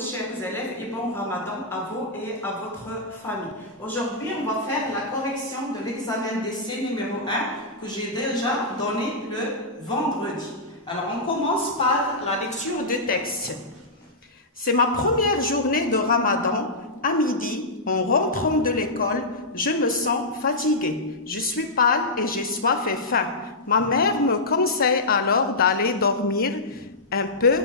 mes chers élèves et bon ramadan à vous et à votre famille. Aujourd'hui, on va faire la correction de l'examen d'essai numéro 1 que j'ai déjà donné le vendredi. Alors, on commence par la lecture du texte. C'est ma première journée de ramadan. À midi, en rentrant de l'école, je me sens fatiguée. Je suis pâle et j'ai soif et faim. Ma mère me conseille alors d'aller dormir un peu.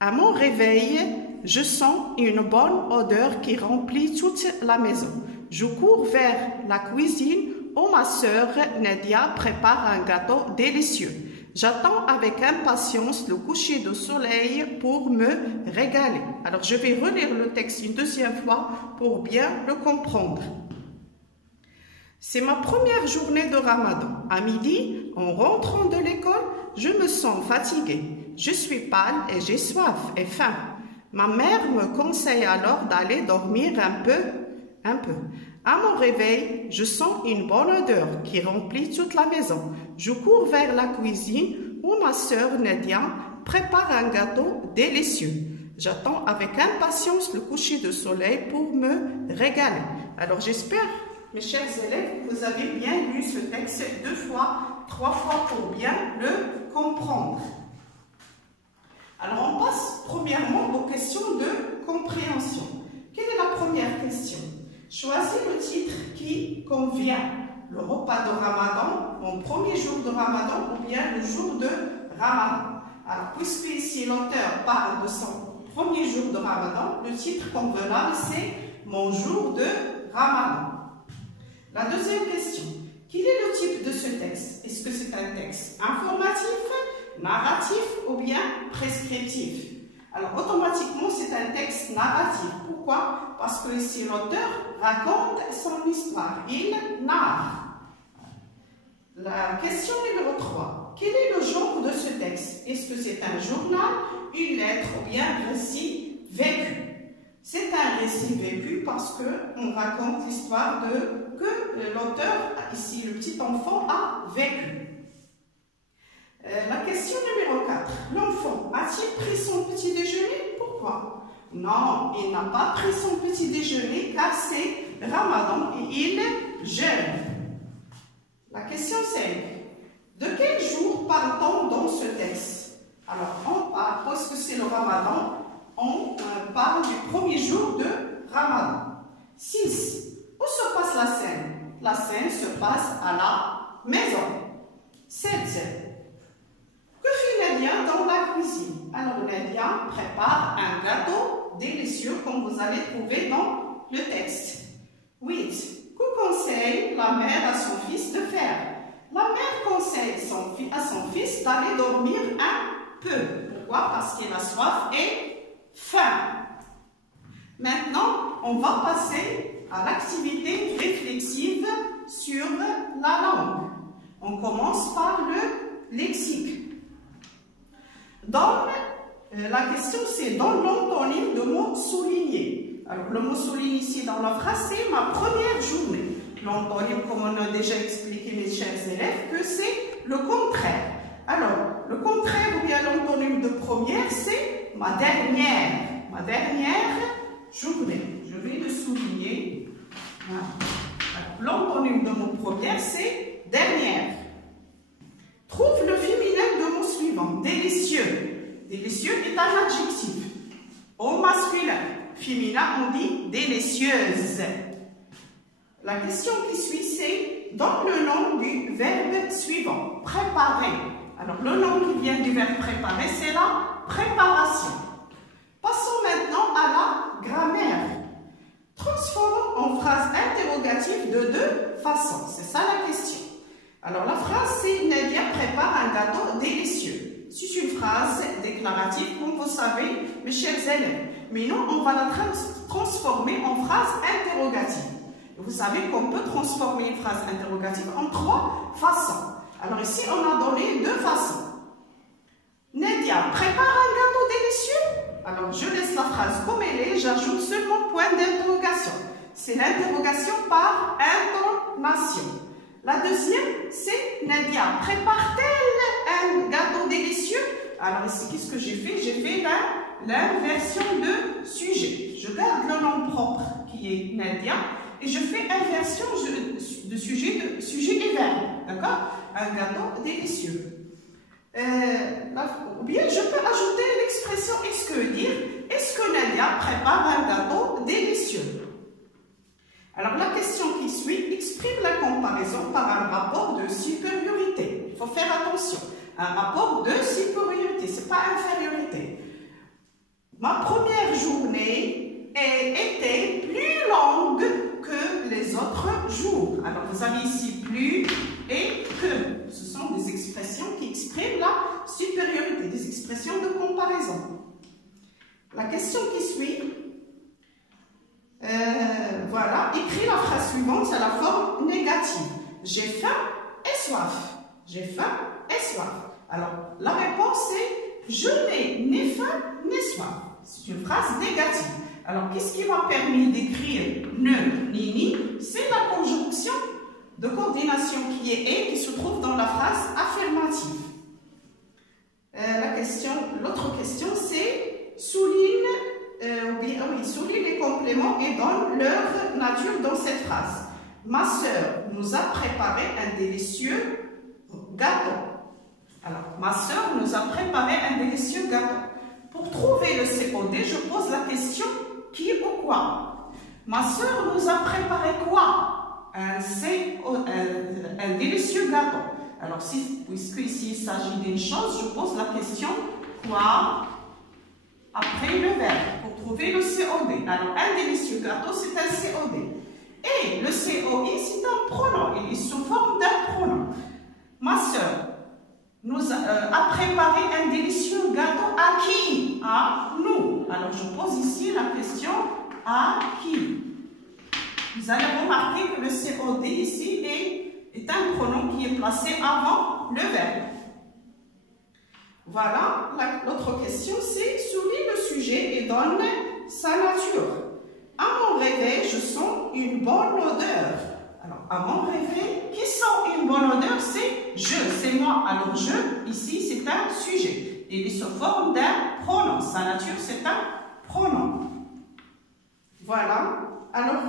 À mon réveil, je sens une bonne odeur qui remplit toute la maison. Je cours vers la cuisine où ma sœur Nadia prépare un gâteau délicieux. J'attends avec impatience le coucher du soleil pour me régaler. Alors, je vais relire le texte une deuxième fois pour bien le comprendre. C'est ma première journée de ramadan. À midi, en rentrant de l'école, je me sens fatiguée. Je suis pâle et j'ai soif et faim. Ma mère me conseille alors d'aller dormir un peu. À mon réveil, je sens une bonne odeur qui remplit toute la maison. Je cours vers la cuisine où ma sœur Nadia prépare un gâteau délicieux. J'attends avec impatience le coucher de soleil pour me régaler. Alors j'espère, mes chers élèves, que vous avez bien lu ce texte 2 fois, 3 fois pour bien le comprendre. Alors on passe premièrement aux questions de compréhension. Quelle est la première question? Choisis le titre qui convient. Le repas de Ramadan, mon premier jour de Ramadan ou bien le jour de Ramadan. Alors, puisque ici l'auteur parle de son premier jour de Ramadan, le titre convenable c'est mon jour de Ramadan. La deuxième question, quel est le type de ce texte? Est-ce que c'est un texte informatif, narratif ou bien prescriptif? Alors, automatiquement, c'est un texte narratif. Pourquoi? Parce que ici, l'auteur raconte son histoire. Il narre. La question numéro 3. Quel est le genre de ce texte? Est-ce que c'est un journal, une lettre ou bien un récit vécu? C'est un récit vécu parce qu'on raconte l'histoire que l'auteur, ici le petit enfant, a vécu. La question numéro 4. L'enfant a-t-il pris son petit déjeuner? Pourquoi? Non, il n'a pas pris son petit déjeuner car c'est Ramadan et il jeûne. La question 5. De quel jour parle-t-on dans ce texte? Alors, on parle, parce que c'est le Ramadan, on parle du premier jour de Ramadan. 6. Où se passe la scène? La scène se passe à la maison. 7. Que fait Nadia dans la cuisine? Alors, Nadia prépare un gâteau délicieux comme vous allez trouver dans le texte. 8. Que conseille la mère à son fils de faire? La mère conseille à son fils d'aller dormir un peu. Pourquoi? Parce qu'il a soif et faim. Maintenant, on va passer à l'activité réflexive sur la langue. On commence par le lexique. La question c'est dans l'antonyme de mot souligné. Alors le mot souligné ici dans la phrase c'est ma première journée. L'antonyme, comme on a déjà expliqué mes chers élèves, que c'est le contraire. Alors le contraire ou bien l'antonyme de première c'est ma dernière journée. Je vais le souligner. L'antonyme de mot première c'est dernière. Trouve le féminin de mot suivant. Délicieux. Délicieux est un adjectif. Au masculin. Féminin, on dit délicieuse. La question qui suit, c'est dans le nom du verbe suivant. Préparer. Alors, le nom qui vient du verbe préparer, c'est la préparation. Passons maintenant à la grammaire. Transformons en phrase interrogative de 2 façons. C'est ça la question. Alors, la phrase, c'est Nadia prépare un gâteau délicieux. C'est une phrase déclarative, comme vous savez, mes chers élèves. Mais nous, on va la transformer en phrase interrogative. Vous savez qu'on peut transformer une phrase interrogative en 3 façons. Alors, ici, on a donné 2 façons. Nadia prépare un gâteau délicieux. Alors, je laisse la phrase comme elle est, j'ajoute seulement point d'interrogation. C'est l'interrogation par intonation. La deuxième, c'est Nadia prépare-t-elle un gâteau délicieux? Alors ici, qu'est-ce que j'ai fait? J'ai fait l'inversion de sujet. Je garde le nom propre qui est Nadia et je fais inversion de sujet et verbe. D'accord? Un gâteau délicieux. Ou bien je peux ajouter l'expression est-ce que dire est-ce que Nadia prépare un gâteau délicieux? Alors la question qui suit exprime la comparaison par un rapport de supériorité. Il faut faire attention. Un rapport de supériorité, ce n'est pas infériorité. Ma première journée était plus longue que les autres jours. Alors vous avez ici plus et que. Ce sont des expressions qui expriment la supériorité, des expressions de comparaison. La question qui suit, voilà, écris la phrase suivante, c'est la forme négative. J'ai faim et soif. J'ai faim et soif. Alors, la réponse est je n'ai ni faim ni soif. C'est une phrase négative. Alors, qu'est-ce qui m'a permis d'écrire ne ni ni? C'est la conjonction de coordination qui est et qui se trouve dans la phrase affirmative. L'autre question, c'est souligne les compléments et donne leur nature dans cette phrase. Ma sœur nous a préparé un délicieux gâteau. Alors, ma sœur nous a préparé un délicieux gâteau. Pour trouver le COD, je pose la question qui ou quoi? Ma sœur nous a préparé quoi? Un délicieux gâteau. Alors, puisque ici il s'agit d'une chose, je pose la question quoi après le verbe pour trouver le COD. Alors, un délicieux gâteau, c'est un COD. Et le COI, c'est un pronom. Il est sous forme d'un pronom. Ma sœur nous a préparé un délicieux gâteau à qui? À nous. Alors, je pose ici la question à qui? Vous allez remarquer que le COD ici est un pronom qui est placé avant le verbe. Voilà, l'autre question c'est souligne le sujet et donne sa nature. À mon réveil, je sens une bonne odeur. Alors, à mon réveil, qui sent une bonne odeur? C'est je, c'est moi. Alors, je, ici, c'est un sujet. Il est sous forme d'un pronom. Sa nature, c'est un pronom. Voilà. Alors,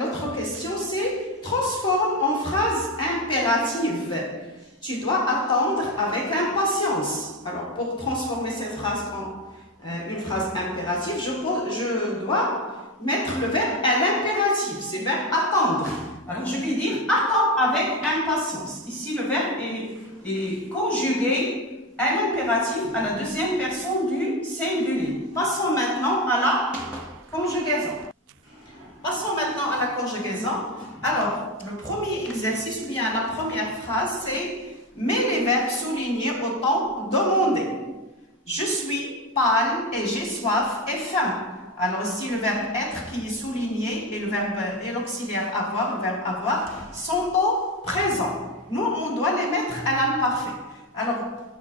l'autre question, c'est transforme en phrase impérative. Tu dois attendre avec impatience. Alors, pour transformer cette phrase en une phrase impérative, je dois mettre le verbe à l'impératif. C'est le verbe attendre. Alors, je vais dire attends avec impatience. Ici, le verbe est conjugué à l'impératif à la deuxième personne du singulier. Passons maintenant à la conjugaison. Passons maintenant à la conjugaison. Alors, le premier exercice, ou bien la première phrase, c'est mets les verbes soulignés au temps demandé. Je suis pâle et j'ai soif et faim. Alors ici, le verbe être qui est souligné et le verbe et l'auxiliaire avoir, le verbe avoir, sont au présent. Nous, on doit les mettre à l'imparfait. Alors,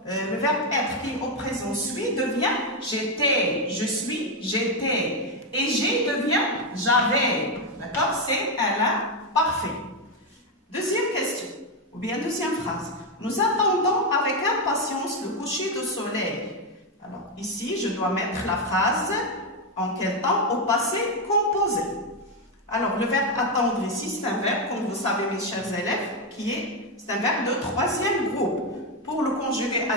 le verbe être qui est au présent suit devient j'étais, je suis, j'étais. Et j'ai devient j'avais. D'accord? C'est à l'imparfait. Deuxième question, ou bien deuxième phrase. Nous attendons avec impatience le coucher du soleil. Alors ici, je dois mettre la phrase en quel temps au passé composé. Alors le verbe attendre ici, c'est un verbe, comme vous savez mes chers élèves, c'est un verbe de troisième groupe. Pour le conjuguer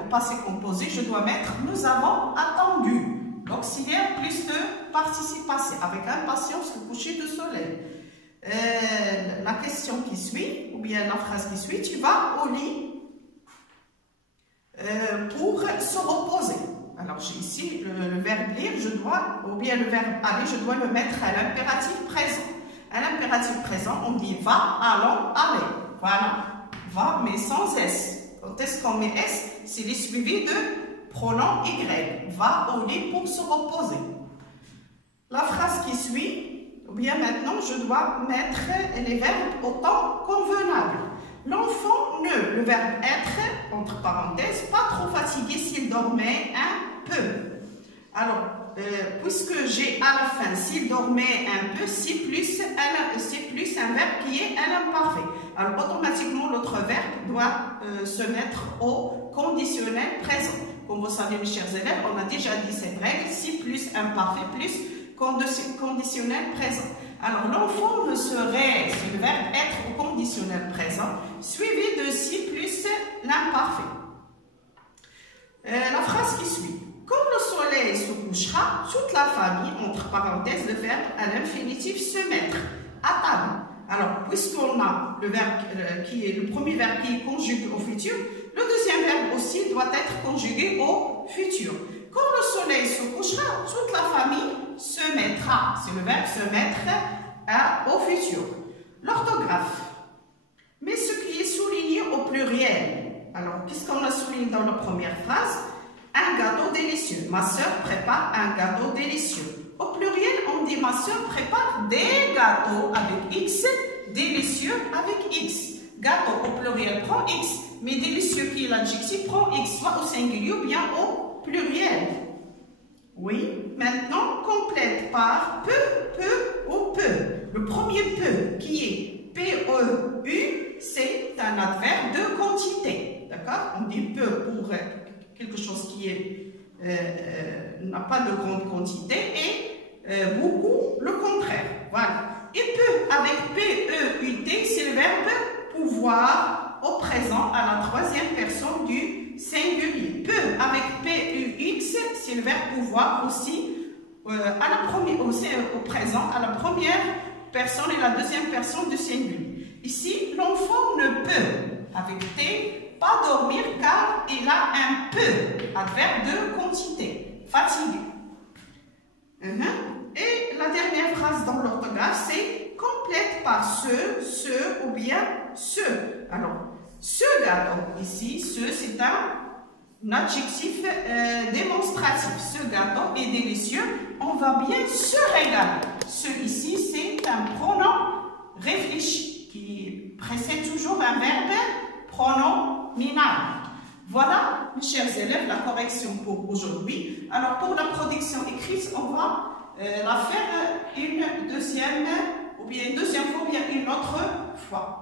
au passé composé, je dois mettre nous avons attendu. L'auxiliaire plus de participe passé, avec impatience le coucher du soleil. La question qui suit, ou bien la phrase qui suit, tu vas au lit pour se reposer. Alors ici, le verbe lire, ou bien le verbe aller, je dois le mettre à l'impératif présent. À l'impératif présent, on dit va, allons, aller. Voilà, va, mais sans S. Quand est-ce qu'on met S? C'est suivi de pronom Y. Va au lit pour se reposer. La phrase qui suit, ou bien maintenant, je dois mettre les verbes au temps convenable. L'enfant ne, le verbe être, entre parenthèses, pas trop fatigué s'il dormait un peu. Alors, puisque j'ai à la fin s'il dormait un peu, c'est plus un verbe qui est à l'imparfait. Alors, automatiquement, l'autre verbe doit se mettre au conditionnel présent. Comme vous savez, mes chers élèves, on a déjà dit cette règle, si plus imparfait plus conditionnel présent. Alors, l'enfant ne serait, c'est le verbe être au conditionnel présent, suivi de si plus l'imparfait. La phrase qui suit. Quand le soleil se couchera, toute la famille, entre parenthèses, le verbe à l'infinitif se mettre à table. Alors, puisqu'on a le verbe qui est le premier verbe qui est conjugué au futur, le deuxième verbe aussi doit être conjugué au futur. Quand le soleil se couchera, toute la famille se mettra. C'est le verbe se mettre au futur. L'orthographe. Mais ce qui est souligné au pluriel. Alors, qu'est-ce qu'on a souligné dans la première phrase? Un gâteau délicieux. Ma sœur prépare un gâteau délicieux. Au pluriel, on dit ma sœur prépare des gâteaux avec X, délicieux avec X. Gâteau au pluriel prend X, mais délicieux qui est l'adjectif prend X, soit au singulier ou bien au pluriel. Oui, maintenant complète par peu ou peu. Le premier peu qui est P-E-U, c'est un adverbe de quantité. D'accord? On dit peu pour quelque chose qui n'a pas de grande quantité et beaucoup le contraire. Voilà. Et peu avec P-E-U-T, c'est le verbe pouvoir au présent à la troisième personne du singulier. Peu avec P-U-X, c'est le verbe pouvoir aussi au présent à la première personne et la deuxième personne du singulier. Ici, l'enfant ne peut, avec T, pas dormir car il a un peu, adverbe de quantité, fatigué. Et la dernière phrase dans l'orthographe, c'est complète par ce ou bien ce. Alors, ce gâteau, ici, ce c'est un adjectif démonstratif. Ce gâteau est délicieux, on va bien se régaler. Ce ici, c'est un pronom réfléchi qui précède toujours un verbe pronominal. Voilà, mes chers élèves, la correction pour aujourd'hui. Alors, pour la production écrite, on va la faire une deuxième fois ou bien une autre fois.